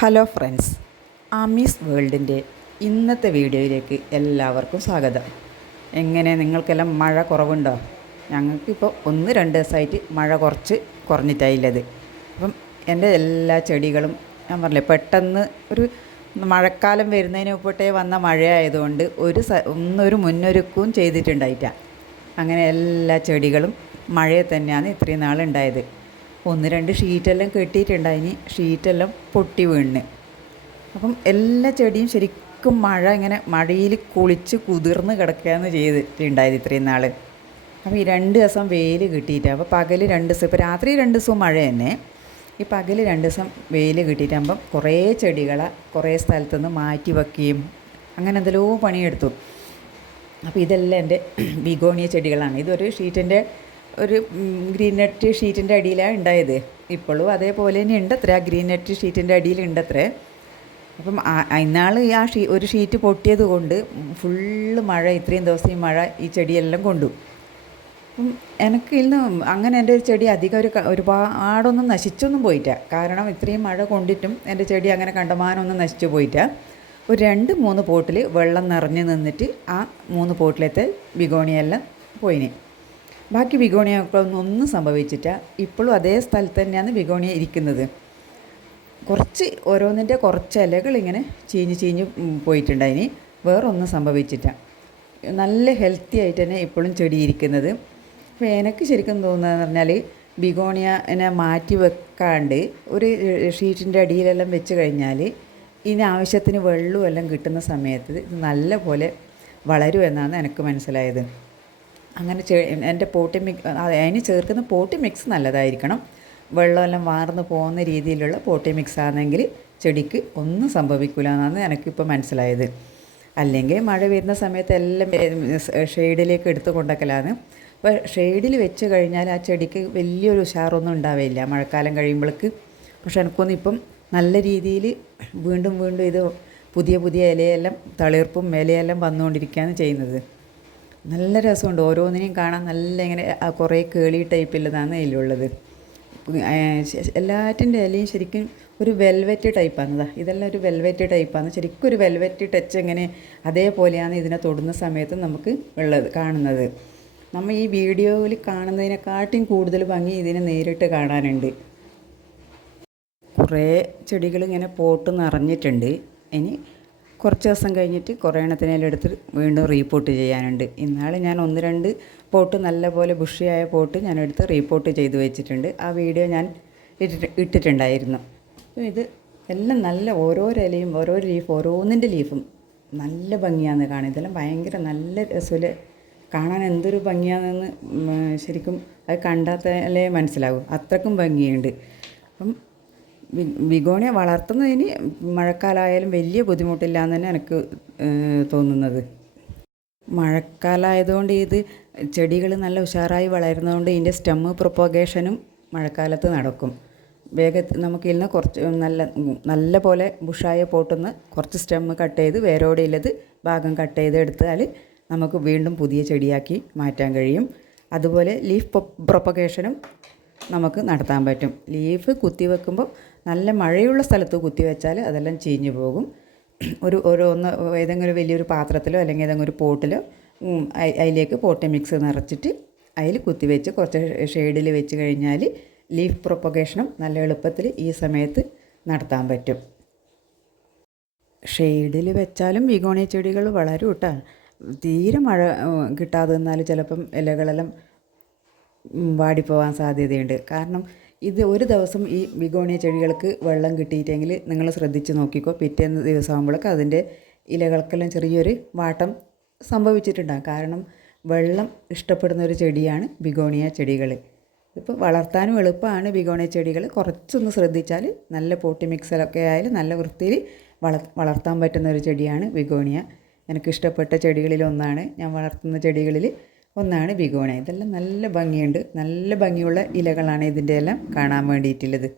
Hello friends, Ami's വേൾഡിൻ്റെ ഇന്നത്തെ വീഡിയോയിലേക്ക് എല്ലാവർക്കും സ്വാഗതം. എങ്ങനെ നിങ്ങൾക്കെല്ലാം മഴ കുറവുണ്ടോ? ഞങ്ങൾക്കിപ്പോൾ 1-2 ദിവസമായിട്ട് മഴ കുറഞ്ഞിട്ടായില്ലത്. അപ്പം എൻ്റെ എല്ലാ ചെടികളും ഞാൻ പറഞ്ഞില്ലേ, പെട്ടെന്ന് ഒരു മഴക്കാലം വരുന്നതിന് മുമ്പട്ടേ വന്ന മഴയായതുകൊണ്ട് ഒരു മുന്നൊരുക്കവും ചെയ്തിട്ടുണ്ടായിട്ടാ. അങ്ങനെ എല്ലാ ചെടികളും മഴയെ തന്നെയാണ് ഇത്രയും നാളുണ്ടായത്. 1-2 ഷീറ്റെല്ലാം കെട്ടിയിട്ടുണ്ടായിന്, ഷീറ്റെല്ലാം പൊട്ടി വീണ്. അപ്പം എല്ലാ ചെടിയും ശരിക്കും മഴയിൽ കുളിച്ച് കുതിർന്ന് കിടക്കുകയാണ് ചെയ്തിട്ടുണ്ടായത് ഇത്രയും നാൾ. അപ്പോൾ ഈ 2 ദിവസം വെയിൽ കിട്ടിയിട്ട്, അപ്പോൾ പകൽ 2 ദിവസം, ഇപ്പോൾ രാത്രി 2 ദിവസവും മഴ തന്നെ, ഈ പകൽ 2 ദിവസം വെയിൽ കിട്ടിയിട്ടാകുമ്പം കുറേ ചെടികളെ കുറേ സ്ഥലത്തുനിന്ന് മാറ്റി വയ്ക്കുകയും അങ്ങനെ എന്തെല്ലോ പണിയെടുത്തു. അപ്പോൾ ഇതെല്ലാം എൻ്റെ ബിഗോണിയ ചെടികളാണ്. ഇതൊരു ഗ്രീൻ നെറ്റ് ഷീറ്റിൻ്റെ അടിയിലാണ് ഉണ്ടായത്. ഇപ്പോഴും അതേപോലെ തന്നെ ഉണ്ടത്രേ, ആ ഗ്രീൻ നെറ്റ് ഷീറ്റിൻ്റെ അടിയിൽ ഉണ്ടത്രേ. അപ്പം ഇന്നാൾ ഒരു ഷീറ്റ് പൊട്ടിയത് കൊണ്ട് ഫുള്ള് മഴ, ഇത്രയും ദിവസം ഈ മഴ ഈ ചെടിയെല്ലാം കൊണ്ടു. അപ്പം എനിക്ക് ഇന്ന് അങ്ങനെ എൻ്റെ ഒരു ചെടി അധികം ഒരുപാടൊന്നും നശിച്ചൊന്നും പോയിട്ടാ. കാരണം ഇത്രയും മഴ കൊണ്ടിട്ടും എൻ്റെ ചെടി അങ്ങനെ കണ്ടമാനമൊന്നും നശിച്ചു പോയിട്ടാ. ഒരു 2-3 പോട്ടിൽ വെള്ളം നിറഞ്ഞ് നിന്നിട്ട് ആ 3 പോട്ടിലത്തെ ബിഗോണിയെല്ലാം പോയിന്. ബാക്കി ബിഗോണിയൊക്കെ ഒന്നും സംഭവിച്ചിട്ട. ഇപ്പോഴും അതേ സ്ഥലത്ത് തന്നെയാണ് ബിഗോണിയ ഇരിക്കുന്നത്. ഓരോന്നിൻ്റെ കുറച്ച് ഇലകൾ ഇങ്ങനെ ചീഞ്ഞ് പോയിട്ടുണ്ടായിന്, വേറൊന്നും സംഭവിച്ചിട്ട. നല്ല ഹെൽത്തി ആയിട്ട് തന്നെ ഇപ്പോഴും ചെടി ഇരിക്കുന്നത്. അപ്പോൾ എനിക്ക് ശരിക്കും തോന്നുന്നതെന്ന് പറഞ്ഞാൽ, ബിഗോണിയനെ മാറ്റി വെക്കാണ്ട് ഒരു ഷീറ്റിൻ്റെ അടിയിലെല്ലാം വെച്ച് കഴിഞ്ഞാൽ ഇതിന് ആവശ്യത്തിന് വെള്ളവും എല്ലാം കിട്ടുന്ന സമയത്ത് ഇത് നല്ല പോലെ വളരുമെന്നാണ് എനിക്ക് മനസ്സിലായത്. അങ്ങനെ എൻ്റെ അതിന് ചേർക്കുന്ന പോട്ടി മിക്സ് നല്ലതായിരിക്കണം. വെള്ളമെല്ലാം വാർന്ന് പോകുന്ന രീതിയിലുള്ള പോട്ടി മിക്സ് ആണെങ്കിൽ ചെടിക്ക് ഒന്നും സംഭവിക്കില്ല എന്നാണ് എനിക്കിപ്പോൾ മനസ്സിലായത്. അല്ലെങ്കിൽ മഴ വരുന്ന സമയത്ത് എല്ലാം ഷെയ്ഡിലേക്ക് എടുത്ത് കൊണ്ടക്കലാണ്. അപ്പോൾ ഷെയ്ഡിൽ വെച്ച് കഴിഞ്ഞാൽ ആ ചെടിക്ക് വലിയൊരു ഉഷാറൊന്നും ഉണ്ടാവില്ല മഴക്കാലം കഴിയുമ്പോഴേക്ക്. പക്ഷെ എനിക്കൊന്നും ഇപ്പം നല്ല രീതിയിൽ വീണ്ടും ഇത് പുതിയ ഇലയെല്ലാം തളിർപ്പും ഇലയെല്ലാം വന്നുകൊണ്ടിരിക്കുകയാണ് ചെയ്യുന്നത്. നല്ല രസമുണ്ട്, ഓരോന്നിനെയും കാണാൻ നല്ല ഇങ്ങനെ കുറേ കേളി ടൈപ്പിലുള്ളതാണ് ഇതിലുള്ളത്. എല്ലാറ്റിൻ്റെ ഇലയും ശരിക്കും ഒരു വെൽവെറ്റ് ടൈപ്പാണ്. ഇതെല്ലാം ഒരു വെൽവെറ്റ് ടൈപ്പാണ്. ശരിക്കും ഒരു വെൽവെറ്റ് ടച്ച് എങ്ങനെ അതേപോലെയാണ് ഇതിനെ തൊടുന്ന സമയത്ത് നമുക്ക് കാണുന്നത്. നമ്മൾ ഈ വീഡിയോയിൽ കാണുന്നതിനെക്കാട്ടിയും കൂടുതൽ ഭംഗി ഇതിനെ നേരിട്ട് കാണാനുണ്ട്. കുറേ ചെടികൾ ഇങ്ങനെ പോട്ട് നിറഞ്ഞിട്ടുണ്ട്. ഇനി കുറച്ച് ദിവസം കഴിഞ്ഞിട്ട് കുറേ എണ്ണത്തിനെല്ലാം എടുത്ത് വീണ്ടും റീപോട്ട് ചെയ്യാനുണ്ട്. ഇന്നാളെ ഞാൻ 1-2 പോട്ട് നല്ലപോലെ ബുഷിയായ പോട്ട് ഞാൻ എടുത്ത് റീപോട്ട് ചെയ്ത് വെച്ചിട്ടുണ്ട്. ആ വീഡിയോ ഞാൻ ഇട്ടിട്ടുണ്ടായിരുന്നു. ഇത് എല്ലാം നല്ല ഓരോ ഇലയും ഓരോന്നിൻ്റെ ലീഫും നല്ല ഭംഗിയാണെന്ന് കാണാൻ. ഇതെല്ലാം ഭയങ്കര നല്ല രസമില്ല, കാണാൻ എന്തൊരു ഭംഗിയാണെന്ന് ശരിക്കും അത് കണ്ടാലേ മനസ്സിലാകും, അത്രക്കും ഭംഗിയുണ്ട്. അപ്പം ബിഗോണിയ വളർത്തുന്നതിന് മഴക്കാലമായാലും വലിയ ബുദ്ധിമുട്ടില്ല എന്ന് തന്നെ എനിക്ക് തോന്നുന്നത്. മഴക്കാലമായതുകൊണ്ട് ഇത് ചെടികൾ നല്ല ഉഷാറായി വളരുന്നതുകൊണ്ട് ഇതിൻ്റെ സ്റ്റെമ്മ് പ്രൊപ്പഗേഷനും മഴക്കാലത്ത് നടക്കും. നമുക്ക് ഇതിൽ നിന്ന് നല്ല പോലെ ബുഷായ പോട്ടുന്ന കുറച്ച് സ്റ്റെമ്മ് കട്ട് ചെയ്ത് വേരോടെ ഉള്ളത് ഭാഗം കട്ട് ചെയ്ത് എടുത്താൽ നമുക്ക് വീണ്ടും പുതിയ ചെടിയാക്കി മാറ്റാൻ കഴിയും. അതുപോലെ ലീഫ് പ്രൊപ്പഗേഷനും നമുക്ക് നടത്താൻ പറ്റും. ലീഫ് കുത്തിവെക്കുമ്പോൾ നല്ല മഴയുള്ള സ്ഥലത്ത് കുത്തിവെച്ചാൽ അതെല്ലാം ചീഞ്ഞു പോകും. ഏതെങ്കിലും വലിയൊരു പാത്രത്തിലോ അല്ലെങ്കിൽ ഏതെങ്കിലും ഒരു പോട്ടിലോ അതിലേക്ക് പോട്ടി മിക്സ് നിറച്ചിട്ട് അതിൽ കുത്തിവെച്ച് കുറച്ച് ഷെയ്ഡിൽ വെച്ച് കഴിഞ്ഞാൽ ലീഫ് പ്രൊപ്പഗേഷനും നല്ല എളുപ്പത്തിൽ ഈ സമയത്ത് നടത്താൻ പറ്റും. ഷെയ്ഡിൽ വെച്ചാലും ബിഗോണിയ ചെടികൾ വളരും കേട്ടോ. തീരെ മഴ കിട്ടാതെ നിന്നാൽ ചിലപ്പം ഇലകളെല്ലാം വാടിപ്പോവാൻ സാധ്യതയുണ്ട്. കാരണം ഇത് ഒരു ദിവസം ഈ ബിഗോണിയ ചെടികൾക്ക് വെള്ളം കിട്ടിയിട്ടെങ്കിൽ നിങ്ങൾ ശ്രദ്ധിച്ച് നോക്കിക്കോ, പിറ്റേന്ന് ദിവസമാകുമ്പോഴേക്ക് അതിൻ്റെ ഇലകൾക്കെല്ലാം ചെറിയൊരു വാട്ടം സംഭവിച്ചിട്ടുണ്ടാകും. കാരണം വെള്ളം ഇഷ്ടപ്പെടുന്ന ഒരു ചെടിയാണ് ബിഗോണിയ ചെടികൾ. ഇപ്പോൾ വളർത്താനും എളുപ്പമാണ് ബിഗോണിയ ചെടികൾ. കുറച്ചൊന്ന് ശ്രദ്ധിച്ചാൽ നല്ല പോട്ടി മിക്സിലൊക്കെ ആയാലും നല്ല വൃത്തിയിൽ വളർത്താൻ പറ്റുന്ന ഒരു ചെടിയാണ് ബിഗോണിയ. എനിക്കിഷ്ടപ്പെട്ട ചെടികളിലൊന്നാണ്, ഞാൻ വളർത്തുന്ന ചെടികളിൽ ഒന്നാണ് ബിഗോണിയ. ഇതെല്ലാം നല്ല ഭംഗിയുണ്ട്, നല്ല ഭംഗിയുള്ള ഇലകളാണ് ഇതിൻ്റെ എല്ലാം കാണാൻ വേണ്ടിയിട്ടുള്ളത്.